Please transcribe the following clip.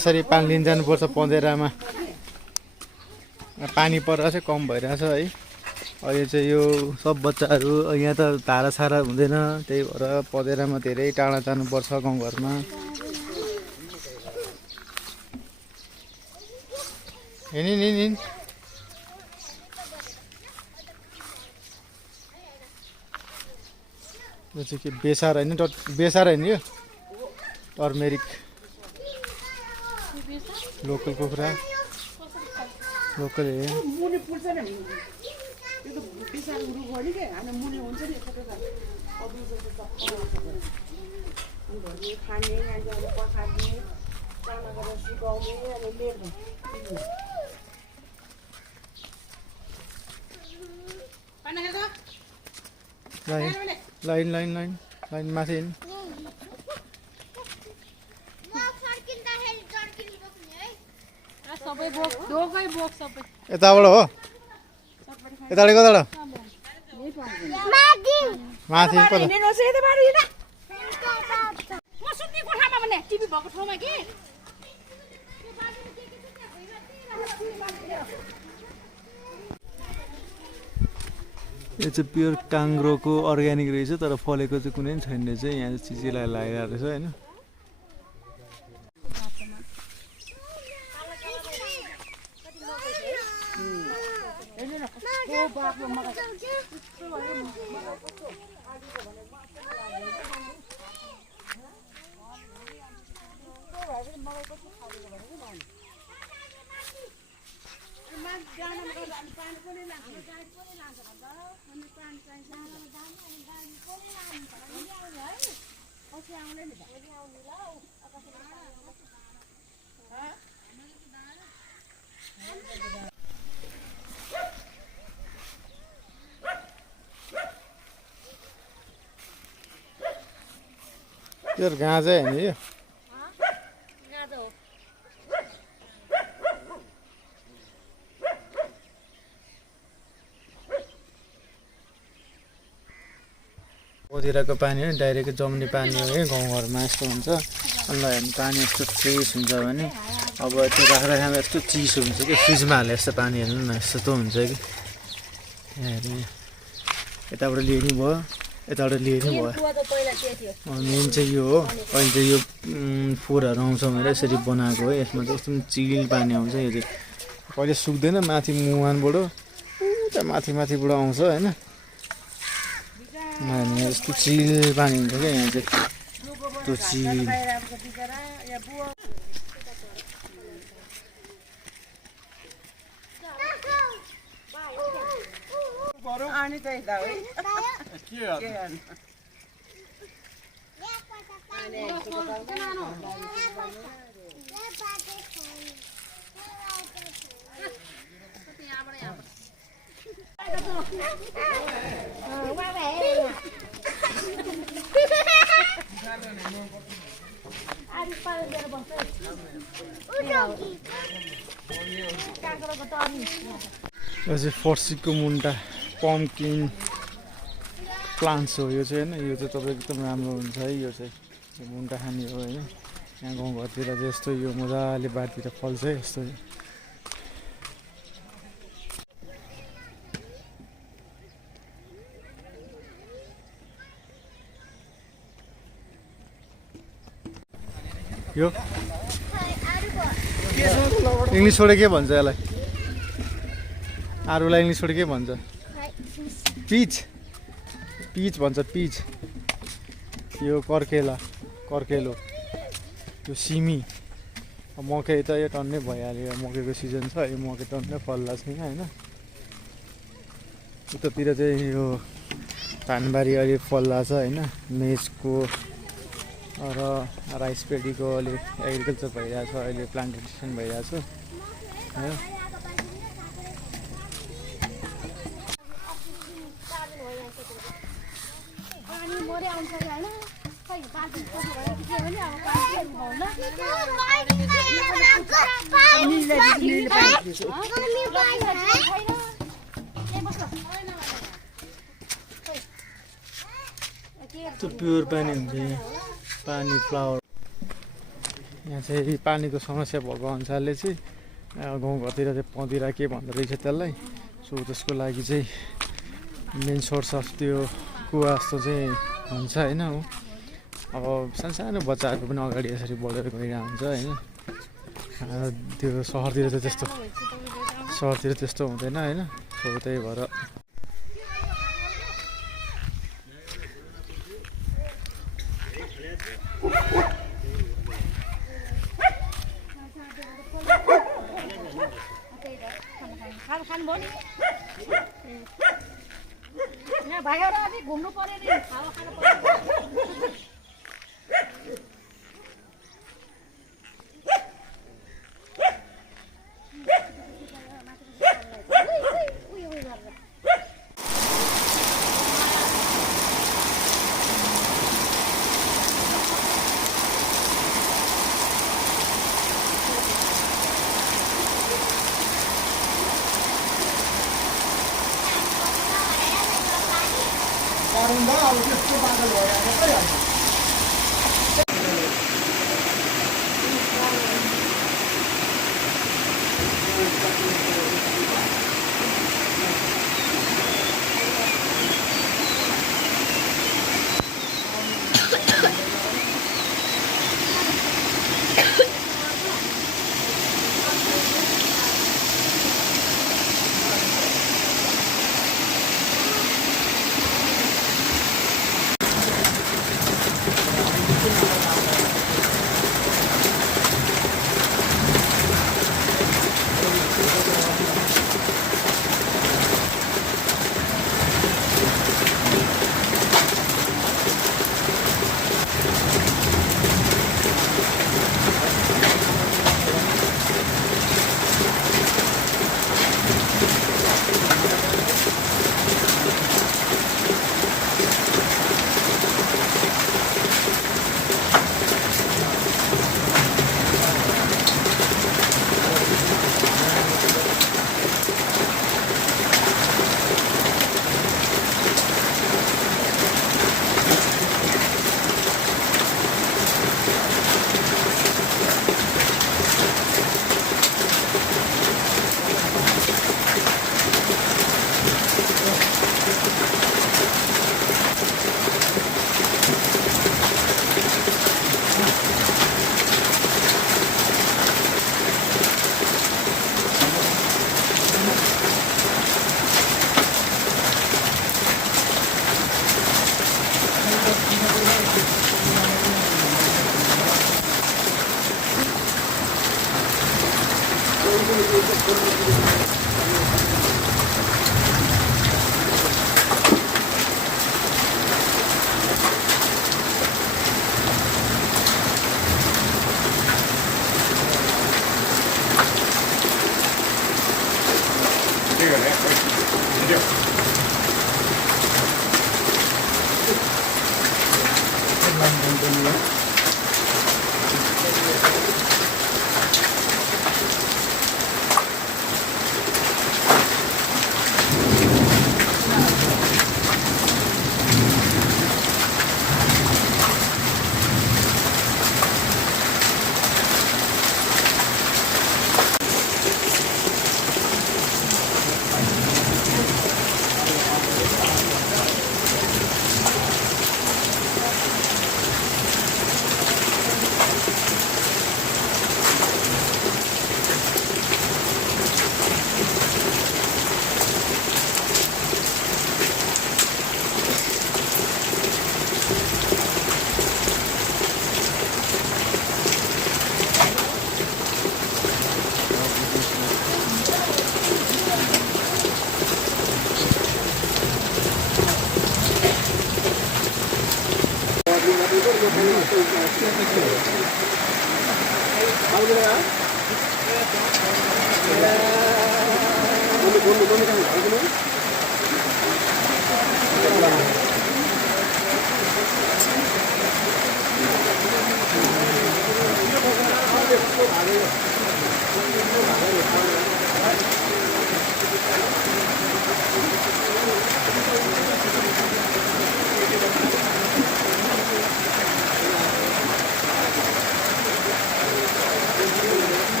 यसरी पानी लिन जानुपर्छ पँधेरामा। पानी परेर चाहिँ कम भइरहेछ है। अहिले चाहिँ यो सब बच्चाहरू यहाँ त धारासारा हुँदैन, त्यही भएर पँधेरामा धेरै टाढा जानुपर्छ गाउँघरमा। हिँड यो चाहिँ के बेसार होइन, बेसार होइन यो टर्मेरिक लोकल कुखुरा लोकल हो। लाइन माथि यताबाट हो, यताबाट कताबाट माथि यो चाहिँ प्योर काङ्ग्रोको अर्ग्यानिक रहेछ, तर फलेको चाहिँ कुनै पनि छैन रहेछ। यहाँ चाहिँ चिचिलाई लगाइरहेको रहेछ होइन। यो गाँजा होइन यो, पँधेराको पानी हो, डाइरेक्ट जम्ने पानी हो है। गाउँघरमा यस्तो हुन्छ। अन्त पानी यस्तो फ्रेस हुन्छ भने अब त्यो राख्दा खाँदा यस्तो चिसो हुन्छ कि फ्रिजमा हाले यस्तो पानी हेर्नु न, यस्तो हुन्छ कि। यताबाट लिनु भयो, यताबाट लिनु भयो। मेन चाहिँ यो हो। अहिले चाहिँ यो फोहोरहरू आउँछ भनेर यसरी बनाएको हो। यसमा चाहिँ एकदम चिल पानी आउँछ। यो चाहिँ कहिले सुक्दैन, माथि मुहानबाट उता माथिबाट आउँछ होइन। यस्तो चिल पानी हुन्छ क्या यहाँ चाहिँ, त्यो चिल। यो चाहिँ फर्सीको मुन्टा पम्पकिन प्लान्ट्स हो यो चाहिँ होइन। यो चाहिँ तपाईँको एकदम राम्रो हुन्छ है। यो चाहिँ मुन्टा खाने हो होइन। यहाँ गाउँघरतिर चाहिँ यस्तो यो मजाले बारतिर फल्छ है यस्तो। यो इङ्ग्लिसबाट के भन्छ यसलाई? आरुलाई इङ्ग्लिसबाट के भन्छ? पिच, पिच भन्छ पिच। यो कर्केलो, यो सिमी। मकै त यो टन्नै भइहाल्यो, मकैको सिजन छ। यो मकै टन्नै फल्ला छैन होइन। उतातिर चाहिँ यो धानबारी अहिले फल्ला छ होइन। मेजको र राइस पेडीको अहिले एग्रिकल्चर भइरहेछ, अहिले प्लान्टेसन भइरहेछ होइन। त्यो प्योर पानी हुन्छ, पानी फ्लावर। यहाँ चाहिँ पानीको समस्या भएको अनुसारले चाहिँ गाउँघरतिर चाहिँ पँधिरा के भन्दो रहेछ त्यसलाई। सो त्यसको लागि चाहिँ मेन सोर्स अफ त्यो कुवा जस्तो चाहिँ हुन्छ होइन। अब सानो बच्चाहरूको पनि अगाडि यसरी बढेर गइरहेको हुन्छ होइन। त्यो सहरतिर त्यस्तो हुँदैन होइन। सो त्यही भएर घुम्नु पर्यो नि खाना खानु पर्यो। अब त्यस्तो बाटो भइरहेको खै अब